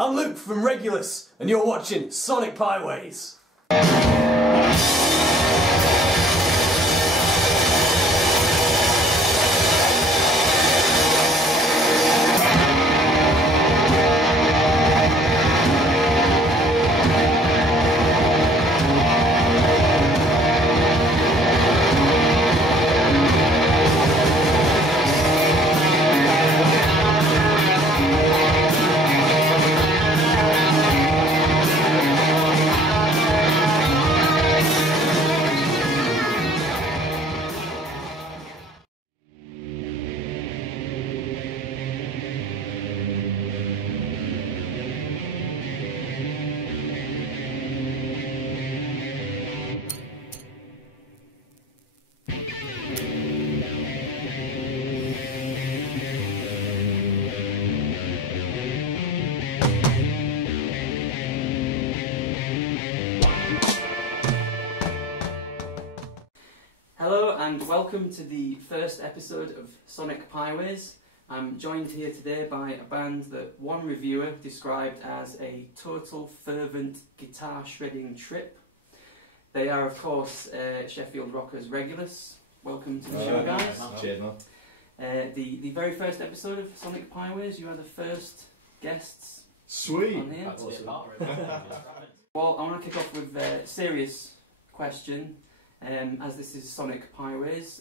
I'm Luke from Regulus, and you're watching Sonic Pineways. Hello and welcome to the first episode of Sonic Pineways. I'm joined here today by a band that one reviewer described as a total fervent guitar shredding trip. They are of course Sheffield rockers Regulus. Welcome to the show, guys. Cheers, man. The very first episode of Sonic Pineways, you are the first guests. Sweet. On here. Awesome. Well, I want to kick off with a serious question. As this is Sonic Pineways,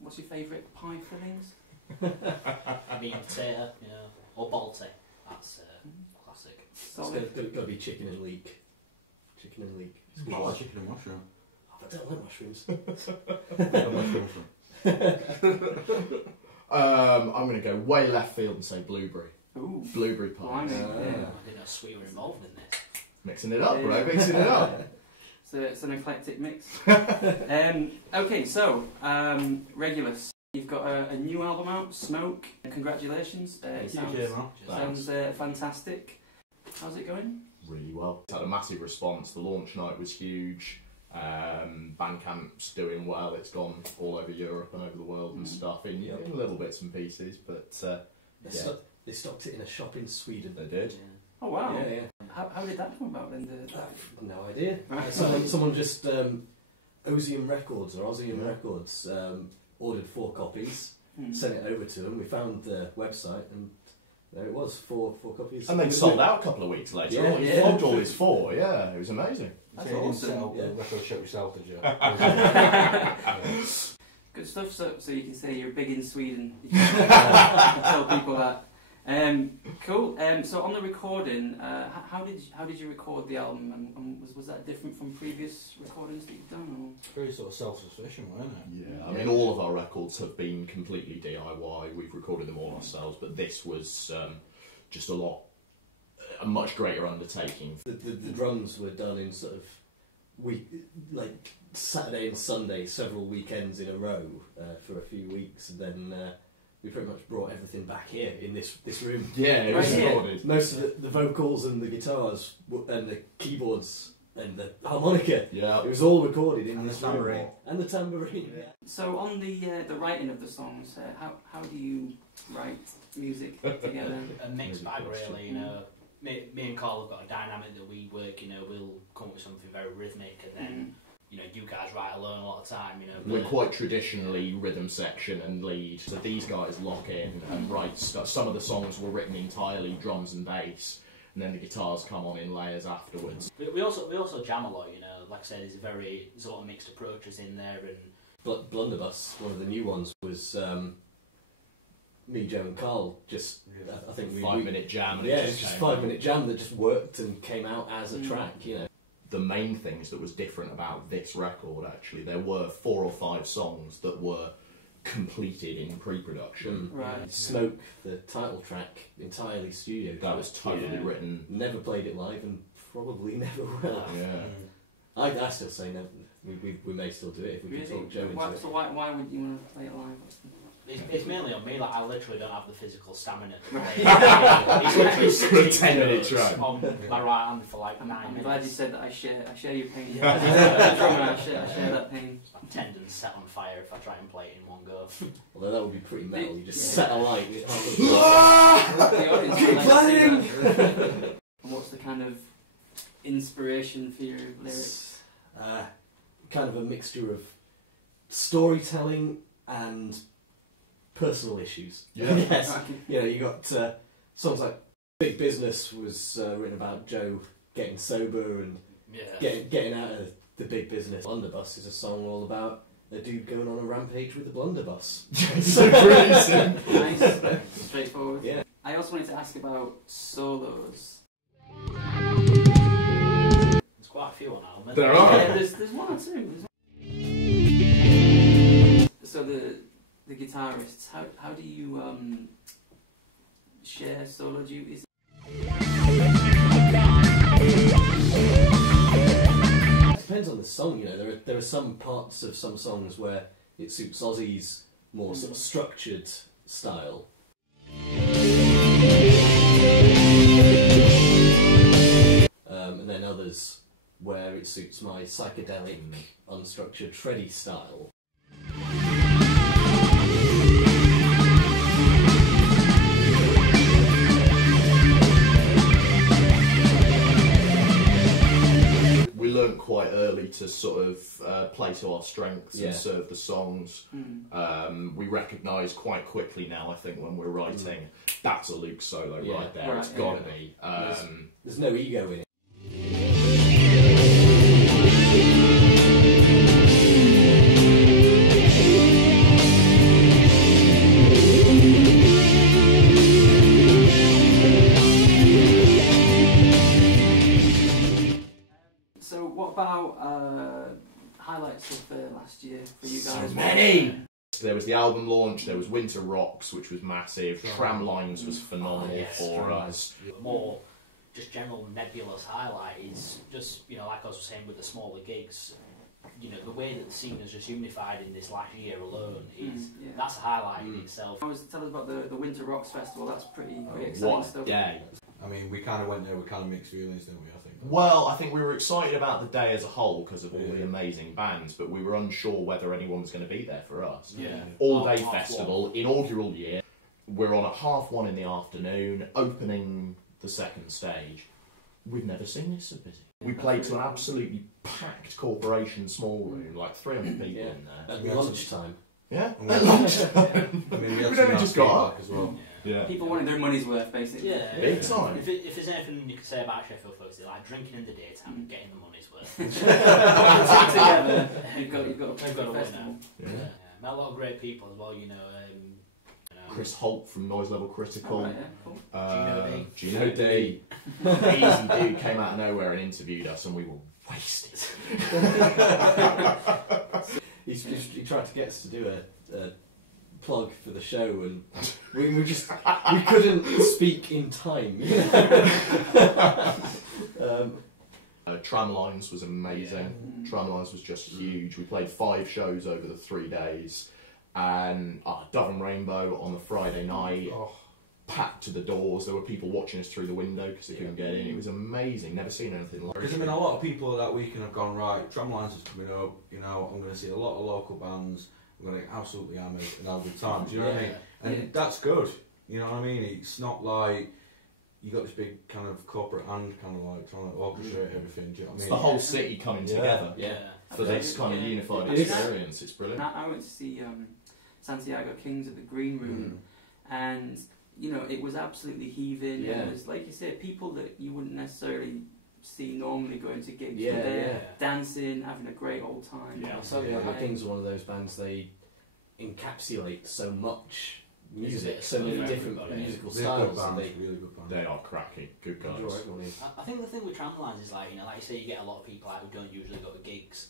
what's your favourite pie fillings? Meat and potato, you know, or Balti. That's classic. Solid. It's got to be chicken and leek. Chicken and leek. I like chicken and mushroom. I don't like mushrooms. I'm going to go way left field and say blueberry. Ooh. Blueberry pie. Blimey, yeah. I didn't know sweet were involved in this. Mixing it up, bro. Mixing it up. So it's an eclectic mix. Okay, so Regulus, you've got a new album out, Smoke. Congratulations. It sounds fantastic. How's it going? Really well. It's had a massive response. The launch night was huge. Bandcamp's doing well. It's gone all over Europe and over the world and stuff in little bits and pieces. But They stocked it in a shop in Sweden. They did. Yeah. Oh wow. Yeah. How did that come about then? No idea. Someone just Ozium Records or Ozium Records ordered 4 copies, sent it over to them. We found the website and there it was, 4 copies. And they sold out a couple of weeks later. Yeah. Flogged all his 4. Yeah, it was amazing. That's so you awesome. didn't set up the record shop yourself, did you? Good stuff. So you can say you're big in Sweden. You can tell people that. Cool. So on the recording, how did you record the album? And was that different from previous recordings that you've done? Or? Very sort of self-sufficient, wasn't it? Yeah, I mean, all of our records have been completely DIY. We've recorded them all ourselves, but this was just a much greater undertaking. The drums were done in sort of like Saturday and Sunday, several weekends in a row for a few weeks, and then we pretty much brought everything back here in this room. Yeah, it was recorded. Most of the vocals and the guitars and the keyboards and the harmonica. Yeah, it was all recorded in this room. And the tambourine. Yeah. So on the writing of the songs, how do you write music together? A mixed bag, really. You know, me and Carl have got a dynamic that we work. You know, we'll come up with something very rhythmic, and then. You know, you guys write alone a lot of time, you know. We're quite traditionally rhythm section and lead, so these guys lock in and write stuff. Some of the songs were written entirely drums and bass, and then the guitars come on in layers afterwards. We also jam a lot, you know. Like I said, there's a very sort of mixed approaches in there, and Blunderbuss, one of the new ones, was me, Joe, and Carl. Just I think 5-minute jam. And it's just 5-minute jam that just worked and came out as a track, you know. The main things that was different about this record, actually, there were 4 or 5 songs that were completed in pre-production. Right. Smoke, the title track, entirely studio. That was totally written. Never played it live and probably never will. Yeah. I still say no. We may still do it if we can talk Joe into it. So why wouldn't you want to play it live? It's mainly on me, like I literally don't have the physical stamina. Right. It's literally For a 16 10-minute notes track. on my right hand for like 9 I'm minutes. glad you said that. I share your pain. Yeah. As a drummer, I share that pain. My tendons set on fire if I try and play it in one go. Although that would be pretty metal. You just Yeah. set a light. The audience Keep would like to see playing! that. And what's the kind of inspiration for your lyrics? Kind of a mixture of storytelling and personal issues. Yeah. Yes. Okay. You know, you got songs like Big Business was written about Joe getting sober and Yeah. getting out of the big business. Blunderbuss is a song all about a dude going on a rampage with a blunderbuss. So pretty simple. Nice, straightforward. Yeah. I also wanted to ask about solos. There's quite a few on album. There are. Yeah, there's one or two. So the guitarists, how do you share solo duties? It depends on the song, you know. There are some parts of some songs where it suits Ozzy's more sort of structured style. And then others where it suits my psychedelic, unstructured, shreddy style. We learnt quite early to sort of play to our strengths Yeah. and serve the songs. Mm. We recognise quite quickly now, I think, when we're writing, that's a Luke solo Yeah. right there. Right, It's yeah. got to be. There's no ego in it. So what about highlights of last year for you guys? So many! There was the album launch, there was Winter Rocks, which was massive, Tram Lines was phenomenal Oh, yes, for Tram us. More just general nebulous highlight is just, you know, like I was saying with the smaller gigs, you know, the way that the scene has just unified in this last year alone is, Yeah. that's a highlight in itself. Tell us about the Winter Rocks Festival. That's pretty exciting What stuff. a day. I mean, we kind of went there with kind of mixed feelings, didn't we? I think. Well, I think we were excited about the day as a whole because of all the amazing bands, but we were unsure whether anyone was going to be there for us. Yeah. All day Half festival, inaugural year. We're on at 1:30 in the afternoon, opening the second stage. We've never seen this so busy. We played to an absolutely packed corporation small room, like 300 people Yeah. in there. At We had some- lunchtime. Yeah? And we At had- lunchtime. I mean, we We'd had some only nice just got up. feedback as well. Yeah. People wanted their money's worth, basically. Yeah, Big time. If there's anything you could say about Sheffield folks, they like drinking in the daytime and getting the money's worth. Together, you've got a They've got a festival. winner. Yeah. Met a lot of great people as well, you know. Chris Holt from Noise Level Critical. Alright, yeah, cool. Gino D. Easy dude came out of nowhere and interviewed us, and we were wasted. He tried to get us to do a plug for the show, and we couldn't speak in time. You know? Tramlines was amazing. Tramlines was just huge. We played 5 shows over the 3 days, and Dove and Rainbow on the Friday night, packed to the doors. There were people watching us through the window because they couldn't get in. It was amazing. Never seen anything like it. Because I mean, a lot of people that weekend have gone, right, Tramlines is coming up, you know, I'm going to see a lot of local bands, I'm going to get absolutely hammered and have a good time, do you know what I mean? And that's good, you know what I mean? It's not like you got this big kind of corporate hand kind of like trying to orchestrate everything, do you know what I It's mean? the whole city coming together for this kind of Yeah. unified It is. experience. It's brilliant. I went to see Santiago Kings at the Green Room, and you know it was absolutely heaving. Yeah. And it was like you said, people that you wouldn't necessarily see normally going to gigs. Yeah, were there, yeah. dancing, having a great old time. Yeah. So Yeah, the I- Kings are one of those bands, they encapsulate so much music, It's so many for different everybody. musical They're good styles, and bands, they really good bands. They are cracking. Good draw guys. everyone in. I think the thing with Tramlines is like, you know, like you say, you get a lot of people out who don't usually go to gigs.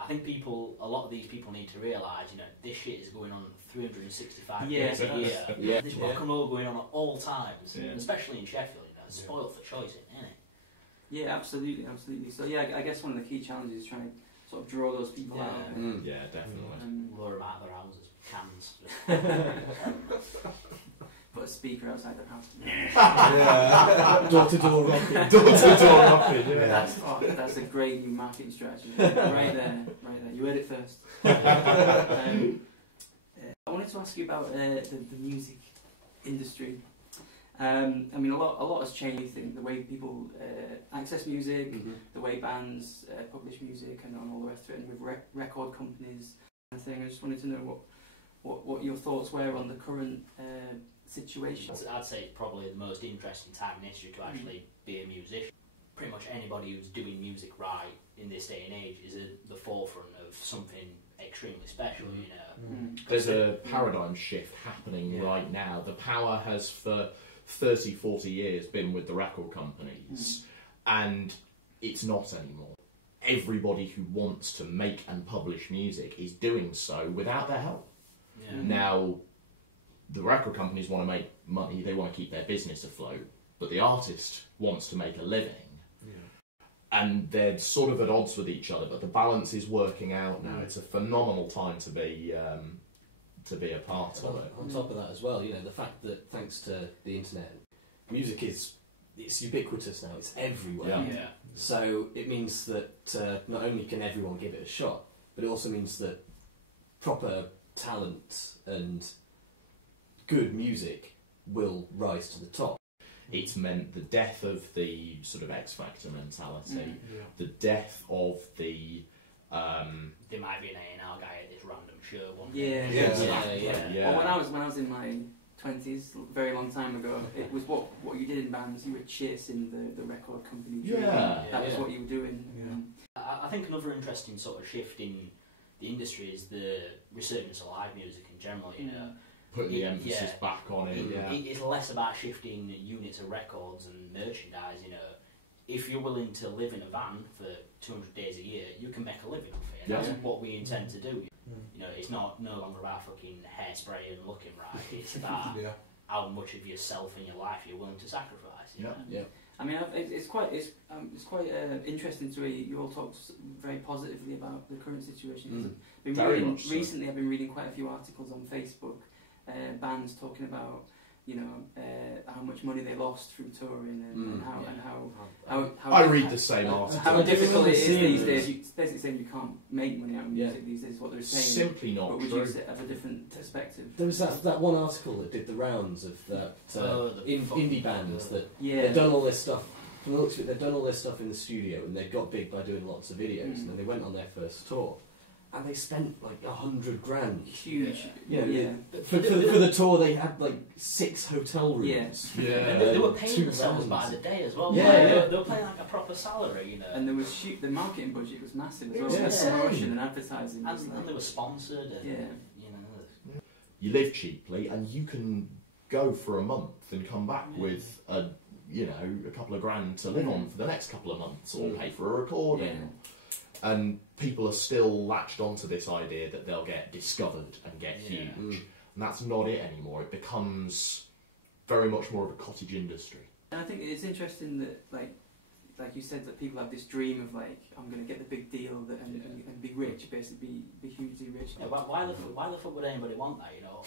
I think a lot of these people need to realise, you know, this shit is going on 365 days a year. Yeah, There's yeah. rock and roll going on at all times, Yeah. and especially in Sheffield, you know, it's spoiled for choice, isn't it? Yeah, absolutely. So yeah, I guess one of the key challenges is trying to sort of draw those people out. Yeah, definitely. Lure them out of their houses, cans. Put a speaker outside the house. Yeah. Door-to-door rocking. Door-to-door rocking, yeah. That's a great new marketing strategy. Right there. You heard it first. I wanted to ask you about the music industry. I mean, a lot has changed. I think the way people access music, the way bands publish music, and all the rest of it, and with record companies and thing. I just wanted to know what your thoughts were on the current situation. I'd say it's probably the most interesting time in history to actually be a musician. Pretty much anybody who's doing music right in this day and age is at the forefront of something extremely special, you know. There's a paradigm shift happening right now. The power has for 30, 40 years been with the record companies, and it's not anymore. Everybody who wants to make and publish music is doing so without their help. Now, the record companies want to make money, they want to keep their business afloat, but the artist wants to make a living. And they're sort of at odds with each other, but the balance is working out now. It's a phenomenal time to be a part of it. On top of that as well, you know, the fact that thanks to the internet, music it's ubiquitous now, it's everywhere. So it means that not only can everyone give it a shot, but it also means that proper talent and good music will rise to the top. It's meant the death of the sort of X Factor mentality, the death of the... there might be an A&R guy at this random show one day. Yeah. Well, when I was in my 20s, a very long time ago, it was what you did in bands. You were chasing the record company dream. That was what you were doing. I think another interesting sort of shift in the industry is the resurgence of live music in general, you know. Putting the emphasis back on it. It's less about shifting units of records and merchandise, you know. If you're willing to live in a van for 200 days a year, you can make a living off it. And that's what we intend to do. You know, it's no longer about fucking hairspray and looking right. It's about how much of yourself and your life you're willing to sacrifice. You know? I mean, it's quite interesting to hear you all talk very positively about the current situation. Recently, I've been reading quite a few articles on Facebook. Bands talking about, you know, how much money they lost through touring and how I read the same article. How difficult it is these days. It's basically saying you can't make money out of music these days. Is what they're saying. Simply not but true. Would you have a different perspective? There was that one article that did the rounds of that indie bands that they'd done all this stuff. From the looks of it, they'd done all this stuff in the studio and they got big by doing lots of videos, and then they went on their first tour. And they spent like $100,000. Huge. For the tour, they had like 6 hotel rooms. And they were paying themselves by the day as well. They were paying like a proper salary, you know. And there was the marketing budget was massive as well. Promotion and advertising. And they were sponsored. And, you know. You live cheaply, and you can go for a month and come back with a couple of grand to live on for the next couple of months, or pay for a recording. And people are still latched onto this idea that they'll get discovered and get huge. And that's not it anymore. It becomes very much more of a cottage industry. And I think it's interesting that, like you said, that people have this dream of I'm going to get the big deal and be rich, basically be hugely rich. Yeah, why the fuck would anybody want that, you know?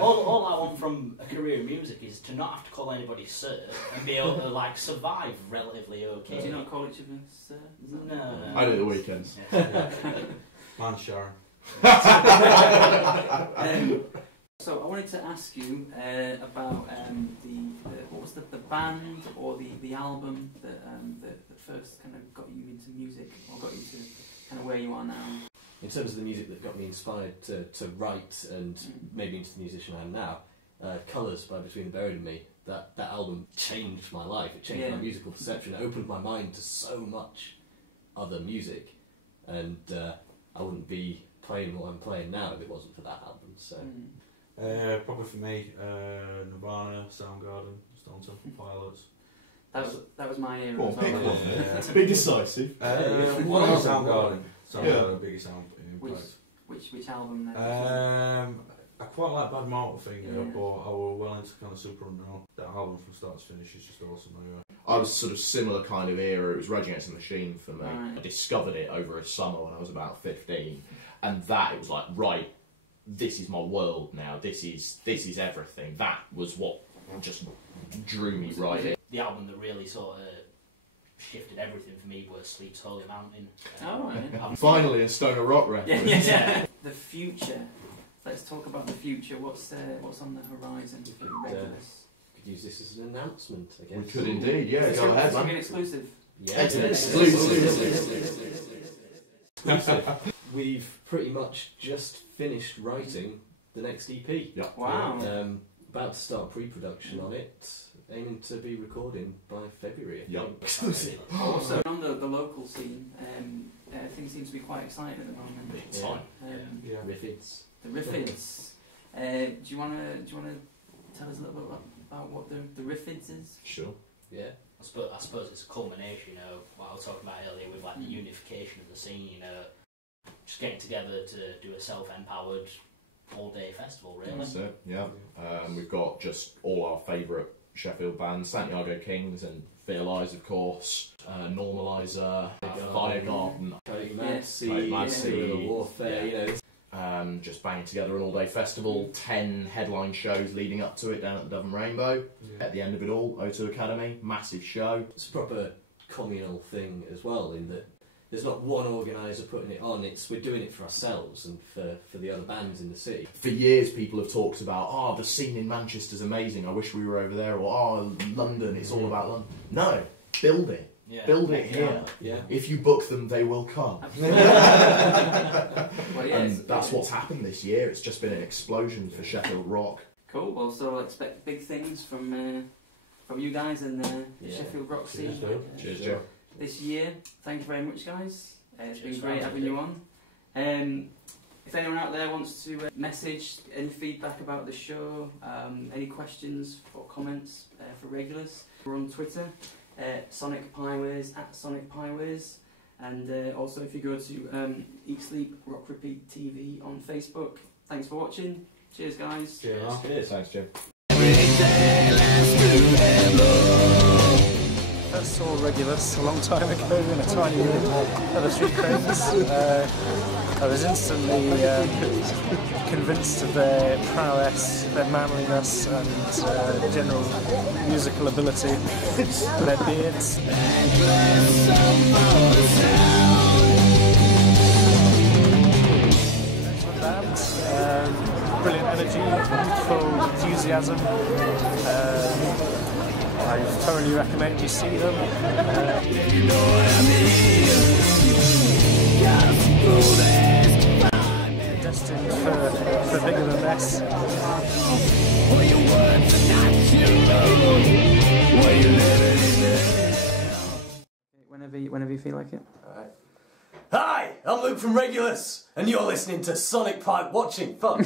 All I want from a career in music is to not have to call anybody sir and be able to survive relatively okay. Do you not call each other sir? No. I do at the weekends. Man, Sharon. So I wanted to ask you about what was the band or the album that first kind of got you into music, or got you to kind of where you are now. In terms of the music that got me inspired to write and made me into the musician I am now, Colours by Between the Buried and Me. That album changed my life. It changed my musical perception. It opened my mind to so much other music, and I wouldn't be playing what I'm playing now if it wasn't for that album. So. Probably for me, Nirvana, Soundgarden, Stone Temple Pilots. That was my era. Pick one. Be decisive. Soundgarden. Soundgarden, biggest album. Which album then? I quite like Bad Motorfinger, but I was well into kind of Super Unknown. That album from start to finish is just awesome. Anyway. I was sort of similar kind of era. It was Rage Against the Machine for me. Right. I discovered it over a summer when I was about 15, and it was like, right, this is my world now. This is everything. That was what just drew me right in. The album that really sort of shifted everything for me was Sleep's Holy Mountain. Oh, right. Finally, a Stoner Rock record. Yeah. The future. Let's talk about the future. What's on the horizon for Regulus? Could use this as an announcement, I guess. We could indeed, yeah. Go ahead, It's man. an exclusive. Yeah, It's an exclusive. We've pretty much just finished writing the next EP. Yeah. Wow. About to start pre-production on it, aiming to be recording by February. Yeah. Also, on the local scene, things seem to be quite exciting at the moment. Big time. Riffids. The Riffids. Do you wanna tell us a little bit about what the Riffids is? Sure. Yeah. I suppose it's a culmination, you know, what I was talking about earlier with like the unification of the scene, you know, just getting together to do a self-empowered all-day festival, really. That's it, yeah. We've got just all our favourite Sheffield bands, Santiago Kings and Fear Lies, of course, Normalizer, Firegarden, Mad Sea, Warfare, you know. just banging together an all-day festival, 10 headline shows leading up to it down at the Dove and Rainbow. At the end of it all, O2 Academy, massive show. It's a proper communal thing as well, in that there's not one organiser putting it on, we're doing it for ourselves and for the other bands in the city. For years people have talked about, the scene in Manchester's amazing, I wish we were over there, or London, it's all about London. No, build it. Yeah. Build it here. Yeah. If you book them, they will come. Well, yeah, And that's what's happened this year. It's just been an explosion for Sheffield Rock. Cool. Well, so I'll expect big things from you guys and the Sheffield Rock scene. Cheers, Joe. This year. Thank you very much, guys. It's been Cheers, great man. having you on. If anyone out there wants to message any feedback about the show, any questions or comments for Regulus, we're on Twitter. Sonic Pieways @Sonic Pieways, and also if you go to Eat Sleep Rock Repeat TV on Facebook. Thanks for watching. Cheers, guys. Cheers. Thanks, Jim. First saw Regulus a long time ago in a tiny room at the Street Cranes. I was instantly convinced of their prowess, their manliness and general musical ability, their beards. Excellent band, brilliant energy, full enthusiasm. I thoroughly recommend you see them. Destined for bigger than this. Whenever you feel like it. Alright. Hi, I'm Luke from Regulus, and you're listening to Sonic Pipe Watching. Fuck.